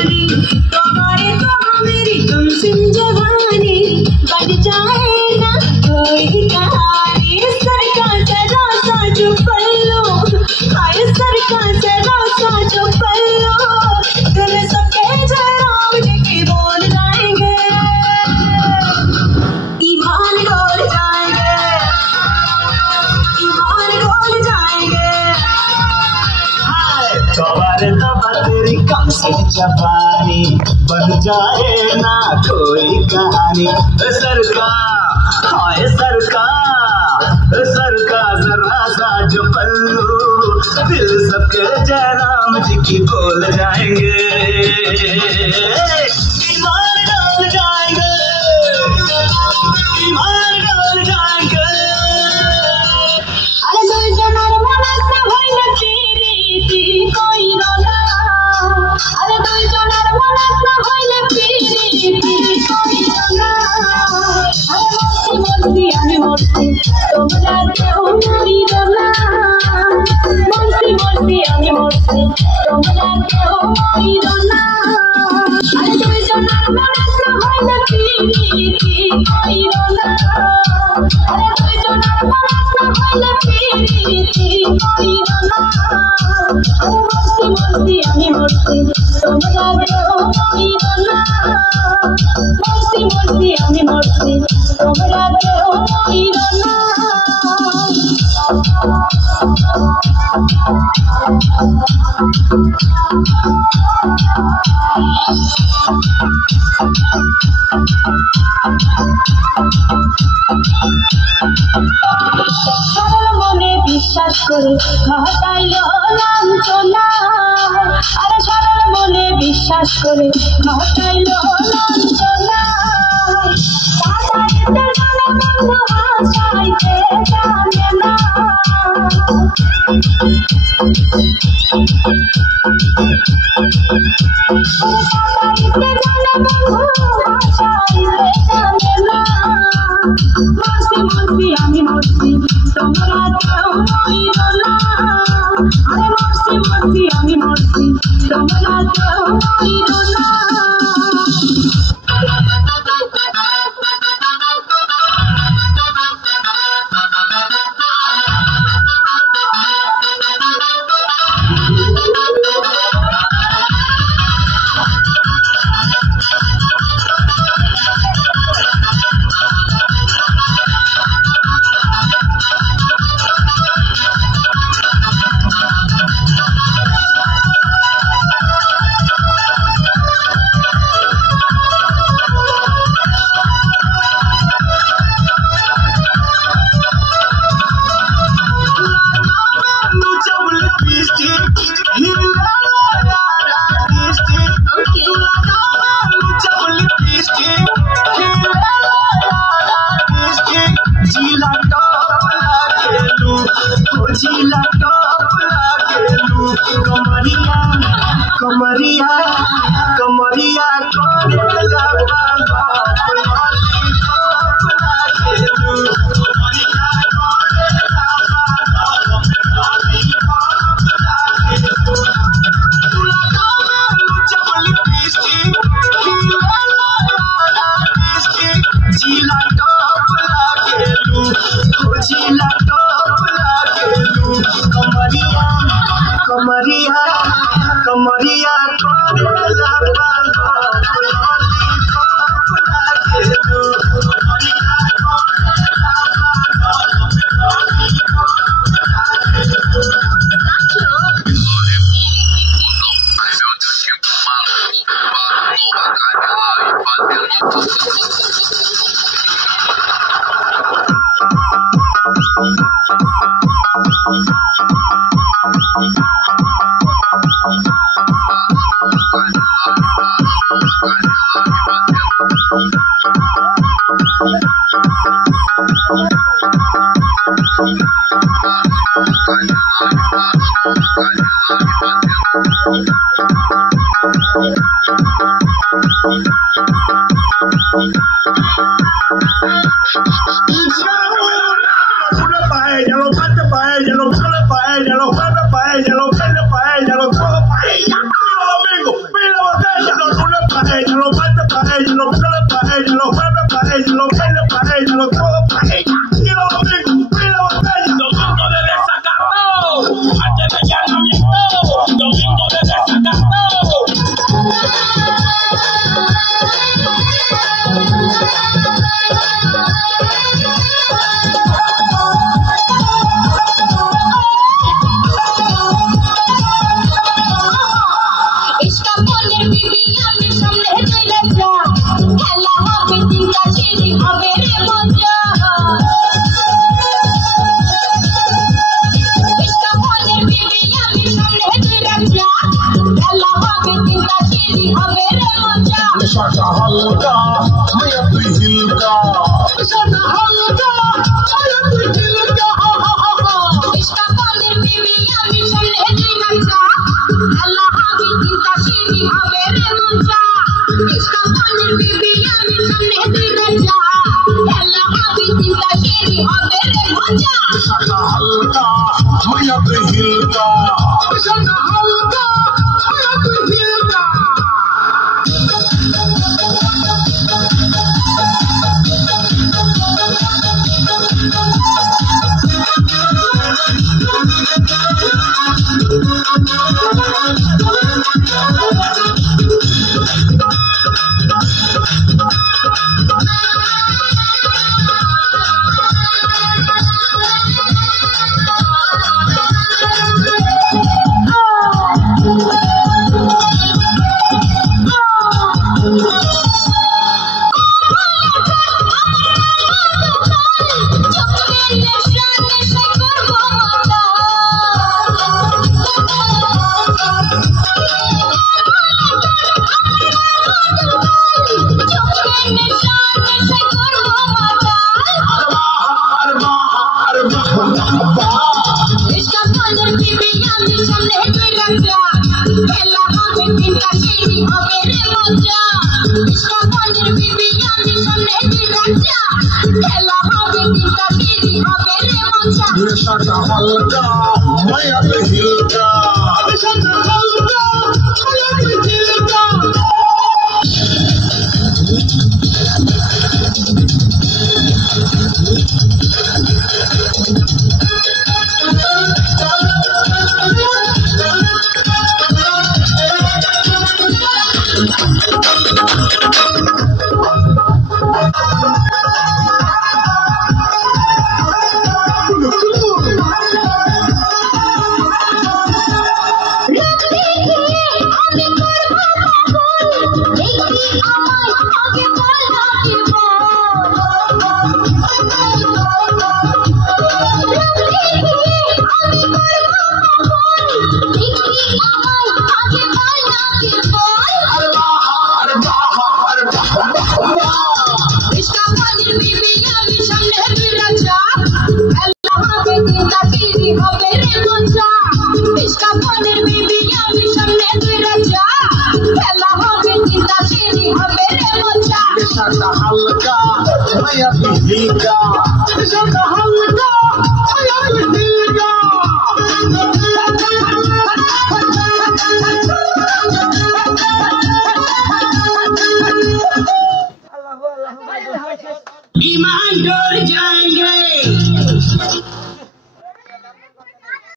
तुम्हारे तो मेरी गुमसुम जवानी बन जाए ना कोई कहानी सर का जरा सा जो पल्लू हाय सर का जरा सा जो पल्लू दिल सबके जराम के बोल जाएंगे ईमान डोल जाएंगे ईमान डोल जाएंगे तुम्हारे तबा तेरी कमसिन जवानी बन जाए ना कोई कहानी हाय सरकार जरा सा जो पल्लू दिल सबके जयराम जी की बोल जाएंगे ईमान डोल जाएंगे ईमान डोल जाएंगे अरे कोई जनार मनस ना होई ना तेरी थी कोई रोना अरे कोई जनार मनस ना होई ना तेरी थी कोई रोना अरे मोती আমি মোরছি তোমরা কেউ নারী রোনা মোরছি আমি মোরছি তোমরা কেউ নারী রোনা अरे कोई जनार मनस ना होई ना तेरी थी कोई रोना अरे कोई जनार मनस ना होई ना तेरी थी कोई रोना अरे मोरसी আমি মোরছি তোমরা কেউ নারী রোনা মোরছি আমি মোরছি তোমরা কেউ নারী রোনা সরল মনে বিশ্বাস করে ঘটাইল লাঞ্ছনা আরে সরল মনে বিশ্বাস করে ঘটাইল লাঞ্ছনা তাতাইতে জানে বন্ধু হাসাইতে জানে না তাতাইতে জানে বন্ধু হাসাইতে জানে না মোরছি আমি মোরছি তোমরা কেউ নইল না আরে মোরছি আমি মোরছি তোমরা কেউ নইল না कमरिया कमरिया कोरेला कमरिया कमरिया कोरेला paella, lo mete paella, lo sale paella, lo mete paella, lo prende paella, lo coge paella. Amigo, domingo, pide botella.